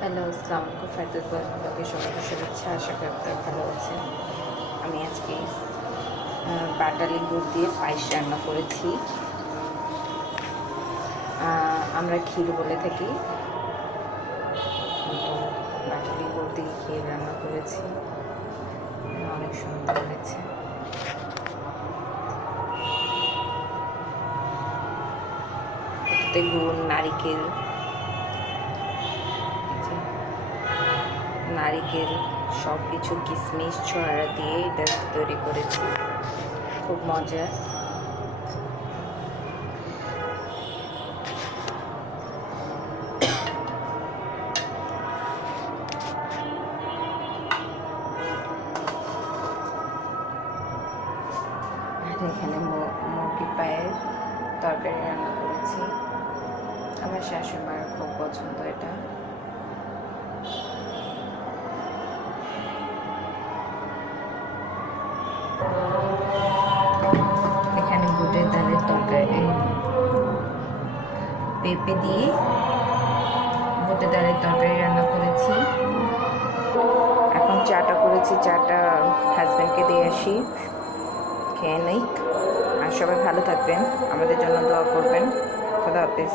Hello, আসসালামু আলাইকুম, ফাইতুল ব্লগে সবাইকে শুভেচ্ছা। আশা করি আপনারা ভালো আছেন। আমি আজকে বাটালি গুড় দিয়ে পায়েস রান্না করেছি। আমরা ক্ষীর বলে থাকি। বাটালি গুড় দিয়ে ক্ষীর রান্না করেছি। অনেক সুন্দর হয়েছে। গুড়, নারিকেল নারিকেল সব কিছু কিশমিশ ছড়া দিয়ে এটা তৈরি করেছি। খুব আর এখানে মুরগি পায়ের তরকারি রান্না করেছি। আমার শাশুড়িমার খুব পছন্দ এটা। পেঁপে দিয়ে ভোটে ডালের তরকারি রান্না করেছি। এখন চাটা করেছি, চাটা হাজব্যান্ডকে দিয়ে আসি, খেয়ে নেই আর সবাই ভালো থাকবেন, আমাদের জন্য দোয়া করবেন। খোদা হাফেজ।